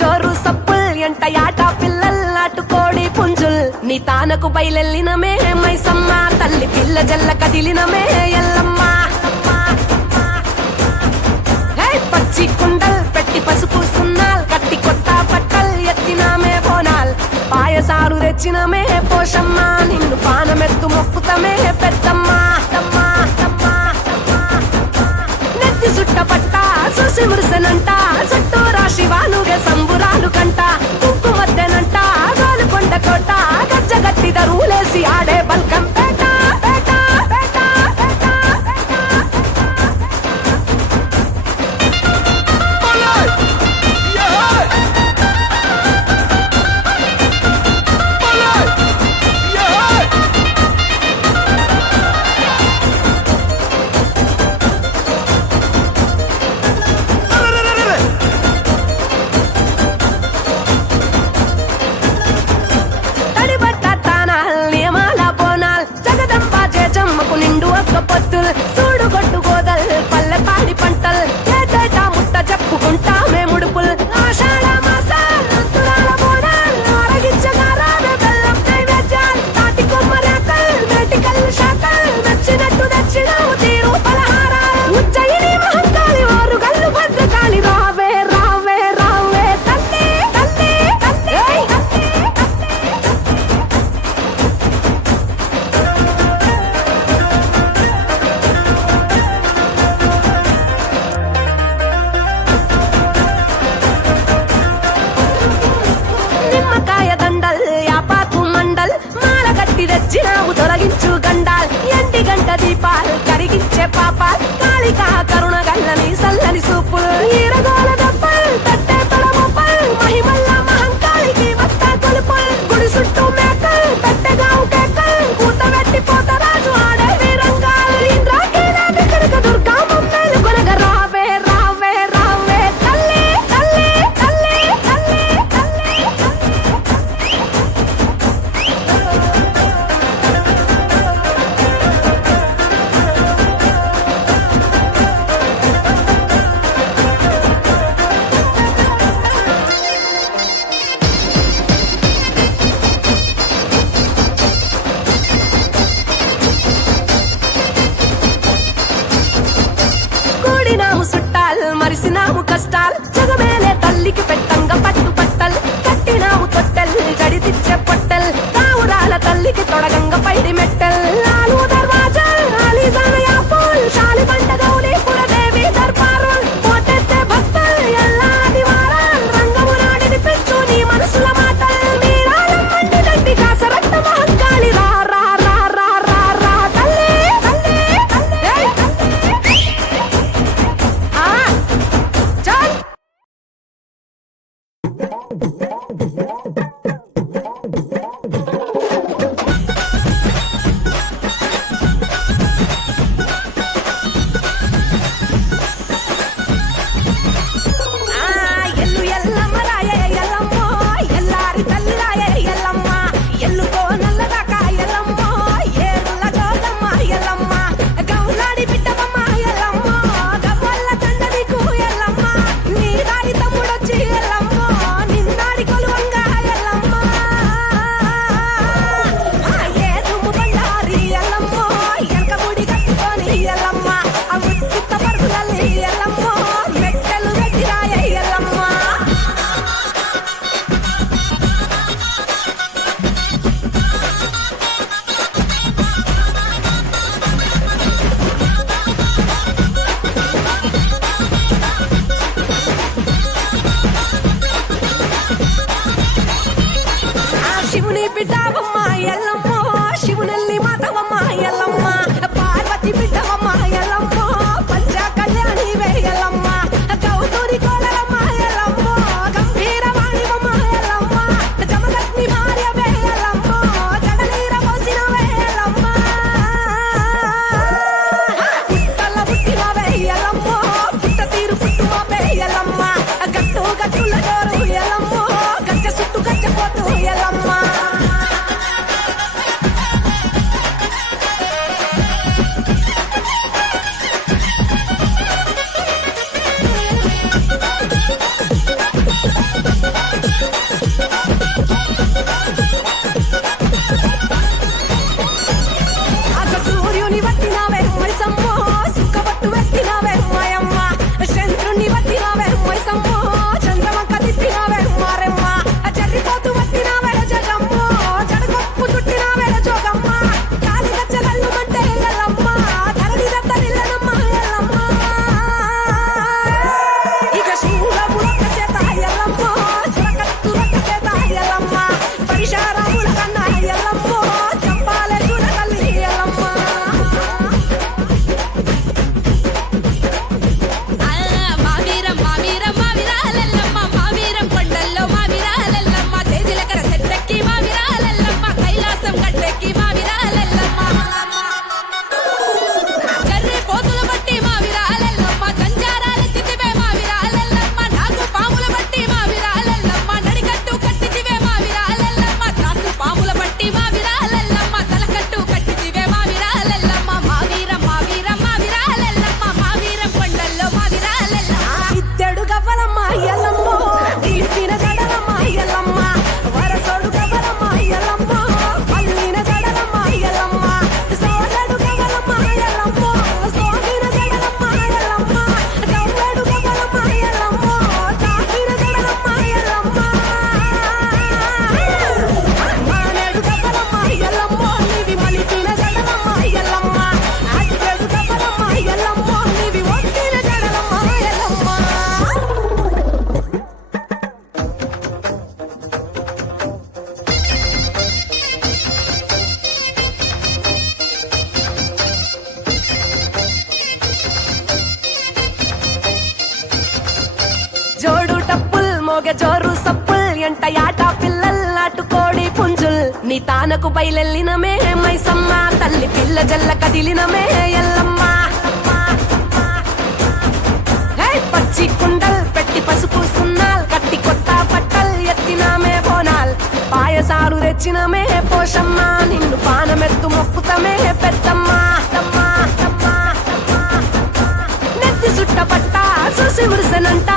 జోరు సప్పుల్ ఎంట యాట పిల్లల్ నాటుకోడి పుంజుల్ నీ తానకు బయలెల్లినమే మైసమ్మ తల్లి పిల్ల జల్ల కదిలినమే ఎల్లమ్మ పచ్చి కుండల్ పెట్టి పసుపు సున్నాల్ కట్టి కొత్త పట్టల్ ఎత్తినామే బోనాల్ పాయసారు తెచ్చినమే పోషమ్మ నిన్ను పానమెత్తు మొక్కుతమే పెద్దమ్మ నెత్తి సుట్ట పట్ట చూసి మురిసెనంట చుట్టూ రాశివానుగే సంబురాలు కంట కుంకు మద్దెనంట గాలుకొండ కోట గజ్జగట్టి దరువులేసి ఆడే బల్కం పేట నిండు ఒక్క పొత్తులు సూడు గొట్టు గోదల్ పల్లె పాడి పంటల్ ఏటేటా ముట్ట చెప్పుకుంటామే ముడుపుల్ ఆషాఢ మాసాల బోనాల్ ఆరగించగారామే బెల్లం నైవేద్యాల్ తాటి కొమ్మరేకల్ మేటికల్ శాఖల్ నచ్చినట్టు దక్షిణావు తీరు పలహారాలు ఉజ్జయిని మహంకాళి వారు గల్లు భద్రకాళి రావే రావే రావే తల్లి తల్లి తల్లి తెచ్చినావు తొలగించు గండాల్ ఎండి గంట దీపాల్ కరిగించే పాపాల్ కాళికా కరుణ గల్లని సల్లని సూపులు ఈరగోల దప్పల్ తట్టే తొడమొప్పల్ మహిమల్ల మహంకాళికి వత్త కొలుపుల్ గుడి చుట్టూ మేకల్ పెట్టెగావు కేకల్ కూత వెట్టి పోతరాజు ఆడే వీరంగాల్ ఇంద్రాకీలాంటి కనక దుర్గా మమ్మేలు కొనగ రావే రావే రావే తల్లి తల్లి తల్లి తల్లి తల్లి కూడినాము సుట్టాల్ మరిసినాము కష్టాల్ జగమేలే తల్లికి పెట్టంగ పట్టు పట్టల్ కట్టినాము తొట్టెల్ జడితిచ్చే పొట్టెల్ కావురాల తల్లికి తొడగంగ పైడి మెట్టెల్ లాలు దర్వాజల్ ఆలీజానయా పూల్ శాలి బండ గౌలి పురదేవి దర్బారుల్ పోటెత్తే భక్తల్ ఎల్లాది వారాల్ రంగమునాడిని పెంచు నీ మనసుల మాటల్ మీరాలం మండి దండి కాసరట్ట మహంకాళి రా రా రా రా రా రా తల్లి తల్లి తల్లి చల్ ఎల్లు ఎల్లమ్మ రాయే ఎల్లమ్మ ఎల్లారి తల్లి రాయే ఎల్లమ్మ ఎల్లుకో నల్లదాక ఎల్లమ్మ ఏరుల గోదమ్మ ఎల్లమ్మ గౌలాడి బిడ్డమ్మ ఎల్లమ్మ గవ్వల్ల తండ నీకు ఎల్లమ్మ నీ దారి తమ్ముడొచ్చి ఎల్లమ్మ నిన్నాడి కొలువంగా ఎల్లమ్మ ఏ దుమ్ము బండారి ఎల్లమ్మ ఎనక ముడి కట్టుకొని ఎల్లమ్మ ఆ ముత్త పరుగులల్లి ఎల్లమ్మ మెట్టలు వెట్టి రాయే ఎల్లమ్మ శివుని బిడ్డవమ్మ ఎల్లమ్మ శివునెల్లి మాతవమ్మ ఎల్లమ్మ పార్వతి బిడ్డవమ్మ ఎల్లమ్మ పంచ కళ్యాణి ఎల్లమ్మ గౌతూరి కోడలమ్మ ఎల్లమ్మ గంభీర వాణివమ్మ ఎల్లమ్మ జమదగ్ని భార్య ఎల్లమ్మ జడనీర పోసిన ఎల్లమ్మ పుట్టల పుట్టిన ఎల్లమ్మ పుట్ట తీరు పుట్టుమ ఎల్లమ్మ గట్టు గట్టుల జోరు ఎల్లమ్మ గచ్చ సుట్టు గచ్చపోతు ఎల్లమ్మ సాగె జోరు సప్పుల్ ఎంట యాట పిల్లల్ నాటుకోడి పుంజుల్ నీ తానకు బయలెల్లినమే మైసమ్మ తల్లి పిల్ల జల్ల కదిలినమే ఎల్లమ్మ హే పచ్చి కుండల్ పెట్టి పసుపు సున్నాల్ కట్టి కొత్త బట్టల్ ఎత్తినామే బోనాల్ పాయసాలు తెచ్చినమే పోషమ్మ నిన్ను పానమెత్తు మొక్కుతమే పెద్దమ్మ నెత్తి సుట్ట పట్ట చూసి మురిసెనంట